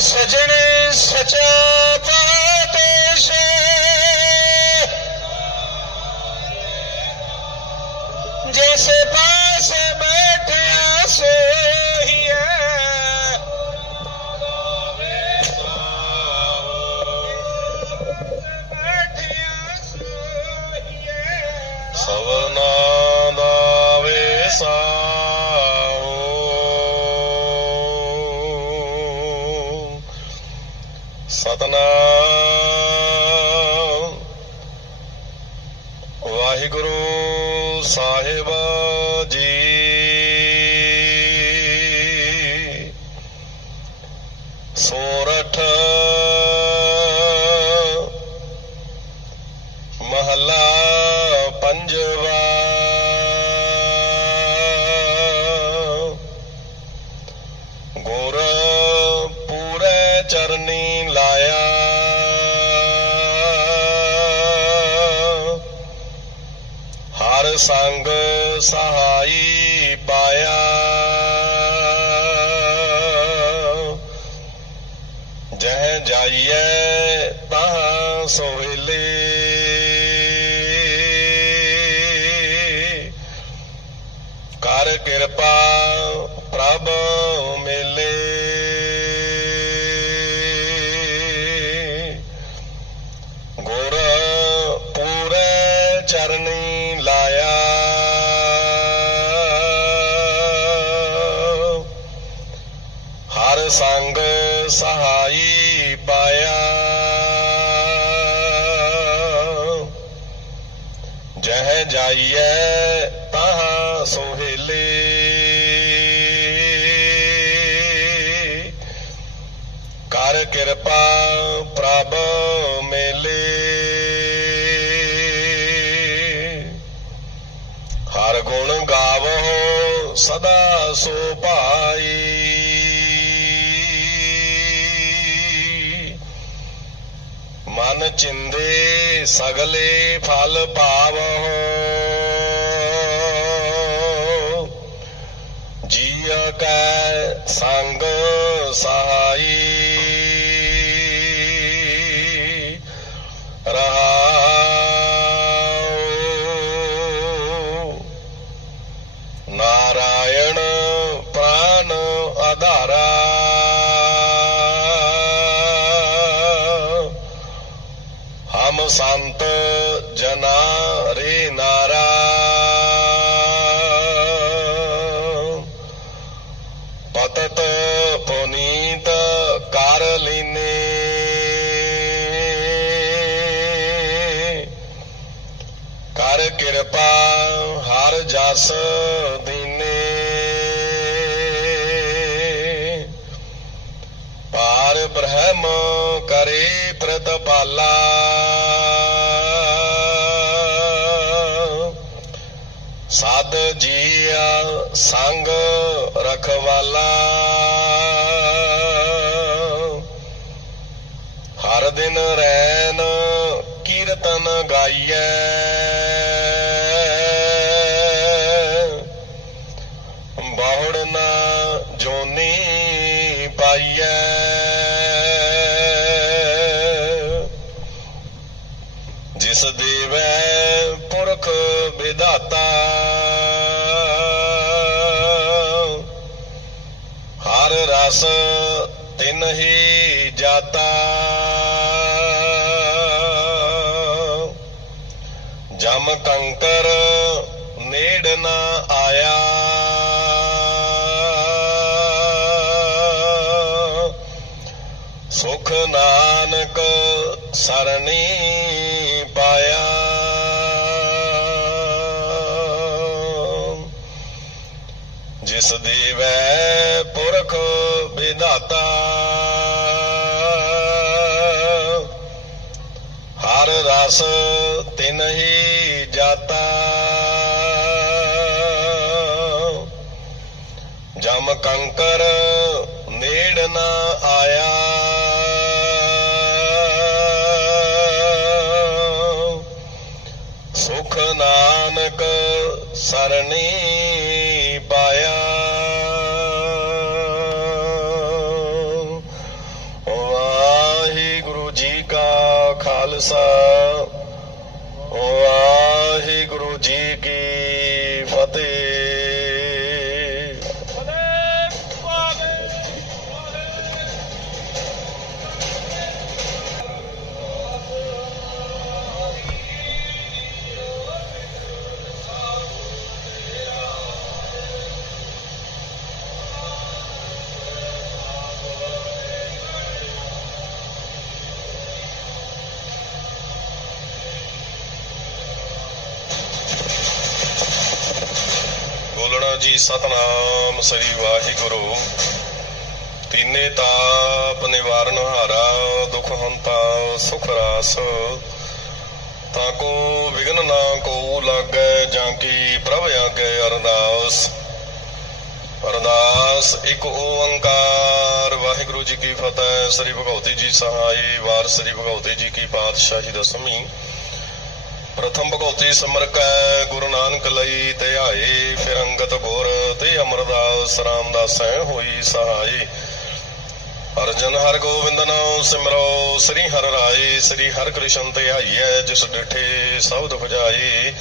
सजन सचा पापेशा ਸਤਨਾਮ। ਵਾਹਿਗੁਰੂ ਸਾਹਿਬ ਜੀ। ਸੋਰਠ ਮਹੱਲਾ ਪੰਜਵਾ। ਗੁਰ ਸੰਗ ਸਹਾਈ ਪਾਇਆ। ਜਹ ਜਾਈਏ ਤਾਂ ਸੋਹਿਲੇ। ਕਰ ਕਿਰਪਾ ਪ੍ਰਭ ਮਿਲੇ। ਕਰ ਕਿਰਪਾ ਪ੍ਰਭ ਮੇਲੇ। ਹਰ ਗੁਣ ਗਾਵੋ ਸਦਾ ਸੋ ਭਾਈ ਮਨ ਚਿੰਦੇ ਸਗਲੇ ਫਲ ਪਾਵਹੁ। ਜੀਅ ਕੈ ਸੰਗ ਸਹਾਈ। ਪਤਤ ਪੁਨੀਤ ਕਰ ਲੀਨੇ। ਕਰ ਕਿਰਪਾ ਹਰ ਜਸ ਦੀਨੇ। ਪਾਰ ਬ੍ਰਹਮ ਕਰੇ ਪ੍ਰੀਤ ਸੰਗ ਰਖਵਾਲਾ। ਹਰ ਦਿਨ ਰੈਨ ਕੀਰਤਨ ਗਾਈਐ। ਹਰ ਰਸ ਤਿਨ ਹੀ ਜਾਤਾ। ਜਮ ਕੰਕਰ ਨੇੜ ਨਾ ਆਇਆ। ਸੁਖ ਨਾਨਕ ਸਰਣੀ ਜਿਸ ਦੇਵੈ ਪੁਰਖ ਵਿਧਾਤਾ, ਹਰ ਰਸ ਤਿਨ ਹੀ ਜਾਤਾ। ਜਮ ਕੰਕਰ ਨੇੜ ਨਾ ਆਇਆ। ਸੁਖ ਨਾਨਕ ਸਰਣੀ ਕਾ ਖਾਲਸਾ ਜੀ, ਸਤਨਾਮ ਸ੍ਰੀ ਵਾਹਿਗੁਰੂ। ਤੀਨੇ ਤਾਪ ਨਿਵਾਰਨ ਹਾਰਾ, ਦੁਖ ਹੰਤਾ ਸੁਖ ਰਾਸ। ਤਾਂ ਕੋ ਵਿਗਨ ਨਾ ਕੋ ਲਾਗੈ, ਜਾਂ ਕੀ ਪ੍ਰਭ ਆਗੇ ਅਰਦਾਸ। ਅਰਦਾਸ, ਇੱਕ ਓੰਕਾਰ। ਵਾਹਿਗੁਰੂ ਜੀ ਕੀ ਫਤਿਹ। ਸ੍ਰੀ ਭਗਵਤੀ ਜੀ ਸਹਾਈ ਵਾਰ। ਸ੍ਰੀ ਭਗਵਤੀ ਜੀ ਕੀ ਪਾਤਸ਼ਾਹੀ ਦਸਮੀ ਪ੍ਰਥਮ ਭਗਉਤੀ ਸਿਮਰਕੈ ਗੁਰੂ ਨਾਨਕ ਲਈ ਤੇ ਆਏ ਫਿਰ ਅੰਗਤ ਗੁਰ ਤੇ ਅਮਰਦਾਸ ਰਾਮਦਾਸੈ ਹੋਈ ਸਹਾਈ। ਅਰਜਨ ਹਰ ਗੋਬਿੰਦ ਨਾਮ ਸਿਮਰੋ, ਸ੍ਰੀ ਹਰਿ ਰਾਏ, ਸ੍ਰੀ ਹਰਿ ਕ੍ਰਿਸ਼ਨ ਧਿਆਈਐ ਜਿਸ ਡਿਠੇ ਸਬਦ ਭਜਾਈ।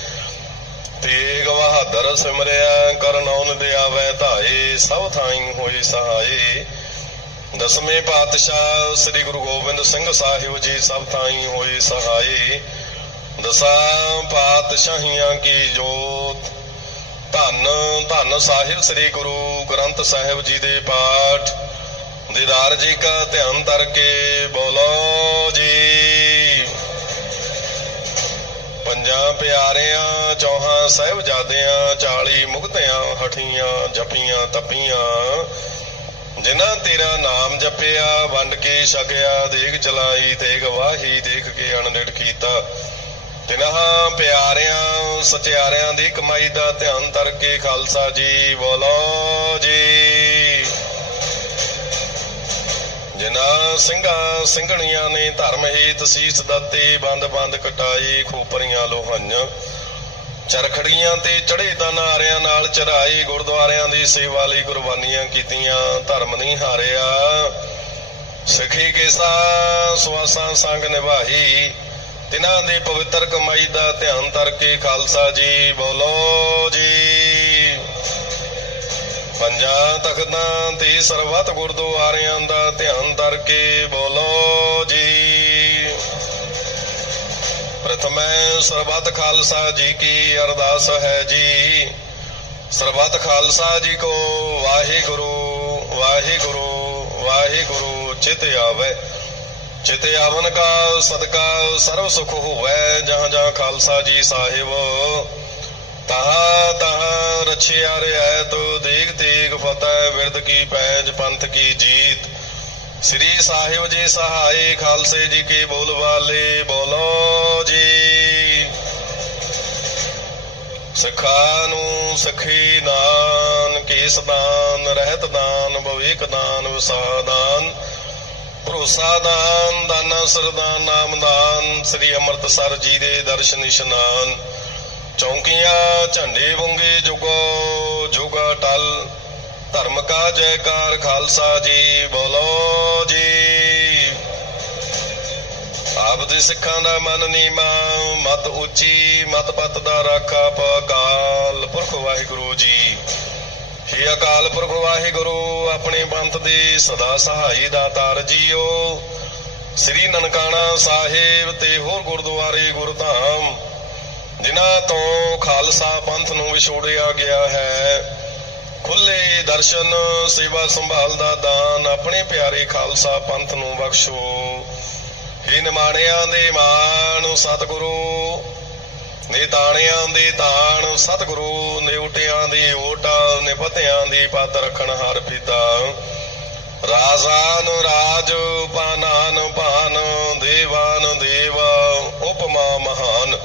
ਤੇਗ ਬਹਾਦਰ ਸਿਮਰਿਆ ਕਰਨੌਨ ਦੇ ਆਵੈ ਧਾਏ, ਸਭ ਥਾਈ ਹੋਈ ਸਹਾਈ। ਦਸਵੇਂ ਪਾਤਸ਼ਾਹ ਸ੍ਰੀ ਗੁਰੂ ਗੋਬਿੰਦ ਸਿੰਘ ਸਾਹਿਬ ਜੀ, ਸਭ ਥਾਈ ਹੋਈ ਸਹਾਈ। ਦਸਾਂ ਪਾਤਸ਼ਾਹੀਆਂ ਕੀ ਜੋਤ। ਧੰਨ ਧੰਨ ਸਾਹਿਬ ਸ੍ਰੀ ਗੁਰੂ ਗ੍ਰੰਥ ਸਾਹਿਬ ਜੀ ਦੇ ਪਾਠ। ਦੀਦਾਰ ਜੀ ਕਾ ਧਿਆਨ ਧਰ ਕੇ ਬੋਲੋ ਜੀ। ਪੰਜਾਂ ਪਿਆਰਿਆਂ, ਚੌਹਾਂ ਸਾਹਿਬਜ਼ਾਦਿਆਂ 40 ਮੁਕਤਿਆਂ, ਹਠੀਆਂ, ਜਪੀਆਂ, ਤਪੀਆਂ। ਜਿਨ੍ਹਾਂ ਤੇਰਾ ਨਾਮ ਜਪਿਆ, ਵੰਡ ਕੇ ਛਕਿਆ ਦੇਖ ਚਲਾਈ ਤੇ ਗਵਾਹੀ ਦੇਖ ਕੇ ਅਣਡਿਠ ਕੀਤਾ। ਤਿਨਹਾਂ ਪਿਆਰਿਆਂ, ਸਚਿਆਰਿਆਂ ਦੀ ਕਮਾਈ ਦਾ ਧਿਆਨ ਧਰ ਖਾਲਸਾ ਜੀ, ਬੋਲੋ ਜੀ। ਜਿਨ੍ਹਾਂ ਸਿੰਘਾਂ, ਸਿੰਘਣੀਆਂ ਨੇ ਧਰਮ ਹੀਤ ਸੀਸ ਦਾਤੇ, ਬੰਦ ਬੰਦ ਕਟਾਈ ਖੋਪਰੀਆਂ ਲੋਹਾਈਆਂ ਚਰਖੜੀਆਂ ਤੇ ਚੜੇ ਤਾਂ ਨਾਰਿਆਂ ਨਾਲ ਚੜਾਈ ਗੁਰਦੁਆਰਿਆਂ ਦੀ ਸੇਵਾ ਲਈ ਕੁਰਬਾਨੀਆਂ ਕੀਤੀਆਂ, ਧਰਮ ਨਹੀਂ ਹਾਰਿਆ। ਸਿੱਖੀ ਕੇਸਾ ਸਵਾਸਾਂ ਸੰਗ ਨਿਭਾਈ। ਤਿਨਾਂ ਦੀ ਪਵਿੱਤਰ ਕਮਾਈ ਦਾ ਧਿਆਨ ਧਰ ਖਾਲਸਾ ਜੀ ਬੋਲੋ ਜੀ। ਪੰਜਾਂ ਤਖਤਾਂ ਤੇ ਸਰਬੱਤ ਗੁਰਦੁਆਰਿਆਂ ਦਾ ਧਿਆਨ ਧਰ ਬੋਲੋ ਜੀ। ਪ੍ਰਥਮੈ ਸਰਬੱਤ ਖਾਲਸਾ ਜੀ ਕੀ ਅਰਦਾਸ ਹੈ ਜੀ। ਸਰਬੱਤ ਖਾਲਸਾ ਜੀ ਕੋ ਵਾਹਿਗੁਰੂ ਵਾਹਿਗੁਰੂ ਵਾਹਿਗੁਰੂ, ਚਿਤ ਆਵੇ। ਚਿਤ ਆਵਨ ਕਾ ਸਦਕਾ ਸਰਬ ਸੁਖ ਹੋਵੇ, ਜਹਾਂ ਜਹਾਂ ਖਾਲਸਾ ਜੀ ਸਾਹਿਬ। ਤਹਾਂ ਤਹਾਂ ਰਛਿਆ ਰਿਐਤ ਦੇਗ ਤੇਗ ਫਤਿਹ ਵਿਰਦ ਕੀ ਪੈਜ ਪੰਥ ਕੀ ਜੀਤ। ਸ੍ਰੀ ਸਾਹਿਬ ਜੀ ਸਹਾਈ, ਖਾਲਸੇ ਜੀ ਕੀ ਬੋਲ ਵਾਲੇ, ਬੋਲੋ ਜੀ। ਸਿੱਖਾਂ ਨੂੰ ਸਖੀ ਨਾਨ ਕੇਸ ਦਾਨ ਰਹਿਤ ਦਾਨ ਭਵਿਕ ਦਾਨ, ਵਿਸਾਹ ਦਾਨ। ਭਰੋਸਾ ਦਾਨ ਦਾਨਾ ਸਰਦਾਨ ਨਾਮ ਸ੍ਰੀ ਅੰਮ੍ਰਿਤਸਰ ਜੀ ਦੇ ਦਰਸ਼ਨ ਇਸ਼ਨਾਨ। ਚੌਂਕੀਆਂ, ਝੰਡੇ ਵੰਗੇ ਜੁਗੋ, ਜੁਗਾ ਟਲ। ਧਰਮ ਕਾ ਜੈਕਾਰ, ਖਾਲਸਾ ਜੀ, ਬੋਲੋ ਜੀ। ਆਪ ਦੇ ਸਿੱਖਾਂ ਦਾ ਮਨ ਨੀਮਾ, ਮਤ ਉੱਚੀ, ਮਤ ਪਤ ਦਾ ਰਾਖਾ ਪਕਾਲ ਪੁਰਖ ਵਾਹਿਗੁਰੂ ਜੀ ਹੇ ਅਕਾਲ ਪੁਰਖ ਵਾਹਿਗੁਰੂ, ਆਪਣੇ ਪੰਥ ਦੇ ਸਦਾ ਸਹਾਈ ਦਾਤਾਰ ਜੀਓ। ਸ੍ਰੀ ਨਨਕਾਣਾ ਸਾਹਿਬ ਤੇ ਹੋਰ ਗੁਰਦੁਆਰੇ ਗੁਰਧਾਮ, ਜਿਨ੍ਹਾਂ ਤੋਂ ਖਾਲਸਾ ਪੰਥ ਨੂੰ ਵਿਛੋੜਿਆ ਗਿਆ ਹੈ। ਖੁੱਲੇ ਦਰਸ਼ਨ, ਸੇਵਾ ਸੰਭਾਲ ਦਾ ਦਾਨ ਆਪਣੇ ਪਿਆਰੇ ਖਾਲਸਾ ਪੰਥ ਨੂੰ ਬਖਸ਼ੋ। ਹੇ ਨਿਮਾਣਿਆਂ ਦੇ ਮਾਨ ਸਤਿਗੁਰੂ ਨਿਤਾਣਿਆਂ ਦੇ ਤਾਣ, ਸਤਿਗੁਰੂ ਨਿਉਟਿਆਂ ਦੀ ਓਟ ਨਿਪਤਿਆਂ ਦੀ ਪਤ ਰੱਖਣ ਹਰ ਪਿਤਾ। ਰਾਜ਼ਾਨ ਰਾਜ ਪਾਨਾਨ ਭਾਨ ਦੇਵਾਨ ਦੇਵ, ਉਪਮਾ ਮਹਾਨ।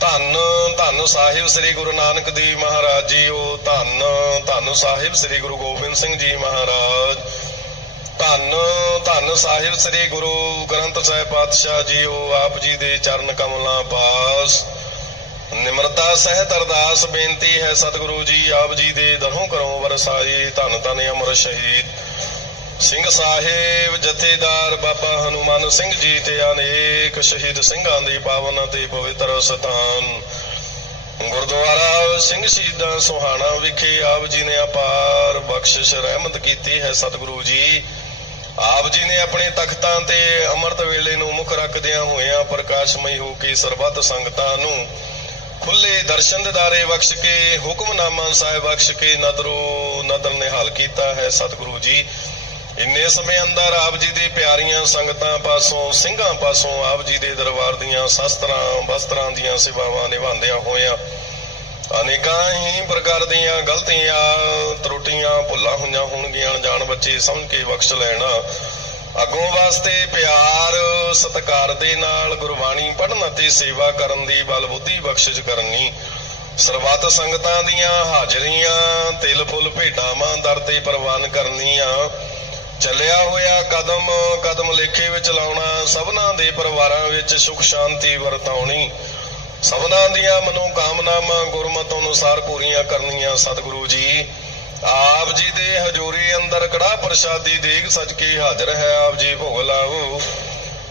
ਧੰਨ ਧੰਨ ਸਾਹਿਬ ਸ੍ਰੀ ਗੁਰੂ ਨਾਨਕ ਦੇਵ ਮਹਾਰਾਜ ਜੀਓ, ਧੰਨ ਧੰਨ ਸਾਹਿਬ ਸ੍ਰੀ ਗੁਰੂ ਗੋਬਿੰਦ ਸਿੰਘ ਜੀ ਮਹਾਰਾਜ। ਧੰਨ ਧੰਨ ਸਾਹਿਬ ਸ੍ਰੀ ਗੁਰੂ ਗ੍ਰੰਥ ਸਾਹਿਬ ਪਾਤਸ਼ਾਹ ਜੀਓ ਆਪ ਜੀ ਦੇ ਚਰਨ ਕਮਲਾਂ ਪਾਸ। ਨਿਮਰਤਾ ਸਹਿਤ ਅਰਦਾਸ ਬੇਨਤੀ ਹੈ ਸਤਿਗੁਰੂ ਜੀ, ਆਪ ਜੀ ਦੇ ਦਰੋਂ ਕਰੋ ਵਰਸਾਈ ਧੰਨ ਧੰਨ ਅਮਰ ਸ਼ਹੀਦ। ਸਿੰਘ ਸਾਹਿਬ ਜਥੇਦਾਰ ਬਾਬਾ ਹਨੂਮਾਨ ਸਿੰਘ ਜੀ ਤੇ ਅਨੇਕ ਸ਼ਹੀਦ ਸਿੰਘਾਂ ਦੇ ਪਾਵਨ ਤੇ ਪਵਿੱਤਰ ਸਥਾਨ। ਗੁਰਦੁਆਰਾ ਸਿੰਘ ਸ਼ਹੀਦਾਂ ਸੁਹਾਣਾ ਵਿਖੇ ਆਪ ਜੀ ਨੇ ਅਪਾਰ ਬਖਸ਼ਿਸ਼ ਰਹਿਮਤ ਕੀਤੀ ਹੈ ਸਤਿਗੁਰੂ ਜੀ। ਆਪ ਜੀ ਨੇ ਆਪਣੇ ਤਖਤਾਂ ਤੇ ਅੰਮ੍ਰਿਤ ਵੇਲੇ ਨੂੰ ਮੁੱਖ ਰੱਖਦਿਆਂ ਹੋਇਆਂ ਪ੍ਰਕਾਸ਼ਮਈ ਹੋ ਕੇ ਸਰਬੱਤ ਸੰਗਤਾਂ ਨੂੰ ਖੁੱਲੇ ਦਰਸ਼ਨ ਦਿਦਾਰੇ ਬਖਸ਼ ਕੇ, ਹੁਕਮਨਾਮਾ ਸਾਹਿਬ ਬਖਸ਼ ਕੇ ਨਦਰੋ ਨਦਰ ਨਿਹਾਲ ਕੀਤਾ ਹੈ ਸਤਿਗੁਰੂ ਜੀ। ਇੰਨੇ ਸਮੇਂ ਅੰਦਰ ਆਪ ਜੀ ਦੇ ਪਿਆਰੀਆਂ ਸੰਗਤਾਂ ਪਾਸੋਂ, ਸਿੰਘਾਂ ਪਾਸੋਂ ਆਪ ਜੀ ਦੇ ਦਰਬਾਰ ਦੀਆਂ ਸ਼ਸਤਰਾਂ ਵਸਤਰਾਂ ਦੀਆਂ ਸੇਵਾਵਾਂ ਨਿਭਾਉਂਦਿਆਂ ਹੋਇਆਂ ਅਨੇਕਾਂ ਹੀ ਪ੍ਰਕਾਰ ਦੀਆਂ ਗਲਤੀਆਂ, ਤਰੁੱਟੀਆਂ, ਭੁੱਲਾਂ ਹੋਈਆਂ ਹੋਣਗੀਆਂ। ਜਾਣ ਬੱਚੇ ਸਮਝ ਕੇ ਬਖਸ਼ ਲੈਣਾ। ਅੱਗੋਂ ਵਾਸਤੇ ਪਿਆਰ, ਸਤਿਕਾਰ ਦੇ ਨਾਲ ਗੁਰਬਾਣੀ ਪੜ੍ਹਨ ਅਤੇ ਸੇਵਾ ਕਰਨ ਦੀ ਬਲ ਬੁੱਧੀ ਬਖਸ਼ਿਸ਼ ਕਰਨੀ। ਸਰਬੱਤ ਸੰਗਤਾਂ ਦੀਆਂ ਹਾਜ਼ਰੀਆਂ, ਤਿਲ ਫੁੱਲ ਭੇਟਾਵਾਂ, ਦਰ ਤੇ ਪ੍ਰਵਾਨ ਕਰਨੀਆਂ। ਚੱਲਿਆ ਹੋਇਆ ਕਦਮ ਕਦਮ ਲੇਖੇ ਵਿੱਚ ਲਾਉਣਾ, ਸਭਨਾਂ ਦੇ ਪਰਿਵਾਰਾਂ ਵਿੱਚ ਸੁਖ ਸ਼ਾਂਤੀ ਵਰਤਾਉਣੀ। ਸਭਨਾਂ ਦੀਆਂ ਮਨੋ ਕਾਮਨਾਵਾਂ ਗੁਰਮਤਿ ਅਨੁਸਾਰ ਪੂਰੀਆਂ ਕਰਨੀਆਂ ਸਤਿਗੁਰੂ ਜੀ। ਆਪ ਜੀ ਦੇ ਹਜ਼ੂਰੀ ਅੰਦਰ ਕੜਾ ਪ੍ਰਸ਼ਾਦੀ ਦੇਗ ਸਜ ਕੇ ਹਾਜ਼ਰ ਹੈ ਆਪ ਜੀ ਭੋਗ ਲਾਓ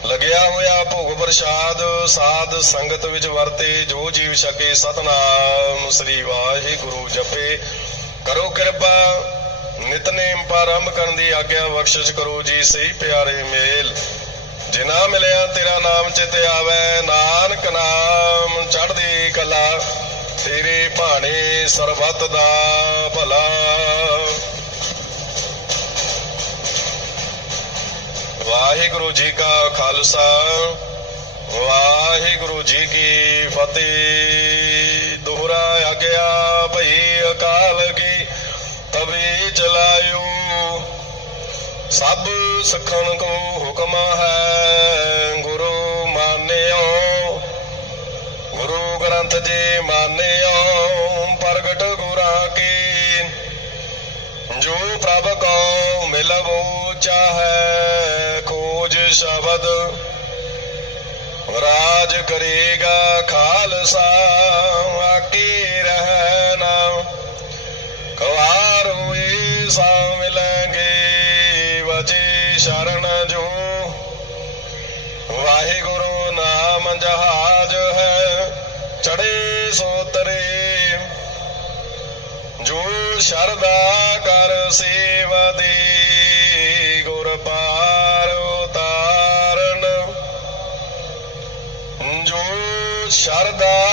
ਲੱਗਿਆ ਹੋਇਆ ਭੋਗ ਪ੍ਰਸ਼ਾਦ ਸਾਧ ਸੰਗਤ ਵਿੱਚ ਵਰਤੇ, ਜੋ ਜੀਵ ਛਕੇ ਸਤਨਾਮ ਸ੍ਰੀ ਵਾਹਿਗੁਰੂ ਜਪੇ। ਕਰੋ ਕਿਰਪਾ ਨਿਤਨੇਮ ਪ੍ਰਾਰੰਭ ਕਰਨ ਦੀ ਆਗਿਆ ਬਖਸ਼ਿਸ਼ ਕਰੋ ਜੀ, ਸਹੀ ਪਿਆਰੇ ਮੇਲ। ਜਿਨਾ ਮਿਲਿਆ ਤੇਰਾ ਨਾਮ ਚਿਤ ਆਵੇ, ਨਾਨਕ ਨਾਮ ਚੜ੍ਹਦੀ ਕਲਾ। ਤੇਰੇ ਭਾਣੇ ਸਰਬੱਤ ਦਾ ਭਲਾ। ਵਾਹਿਗੁਰੂ ਜੀ ਕਾ ਖਾਲਸਾ, ਵਾਹਿਗੁਰੂ ਜੀ ਕੀ ਫਤਿਹ। ਦੋਹਰਾ ਆਗਿਆ ਭਈ ਅਕਾਲ ਕੀ, ਤਵੇ ਚਲਾਇਓ। ਸਭ ਸਖਣ ਕੋ ਹੁਕਮ ਹੈ, ਗੁਰੂ ਮਾਨਿਓ। ਗੁਰੂ ਗ੍ਰੰਥ ਜੀ ਮਾਨਿਓ, ਪ੍ਰਗਟ ਗੁਰਾਂ ਕੀ। ਜੋ ਪ੍ਰਭ ਕੋ ਮਿਲਵੋ ਚਾਹੈ, ਖੋਜ ਸ਼ਬਦ। ਰਾਜ ਕਰੇਗਾ ਖਾਲਸਾ ਜਹਾਜ ਹੈ ਚੜੇ ਸੋ ਤਰੇ। ਜੋ ਸ਼ਰਦਾ ਕਰ ਸੇਵ ਦੇ ਗੁਰ ਪਾਰ ਉਤਾਰਨ। ਜੋ ਸ਼ਰਦਾ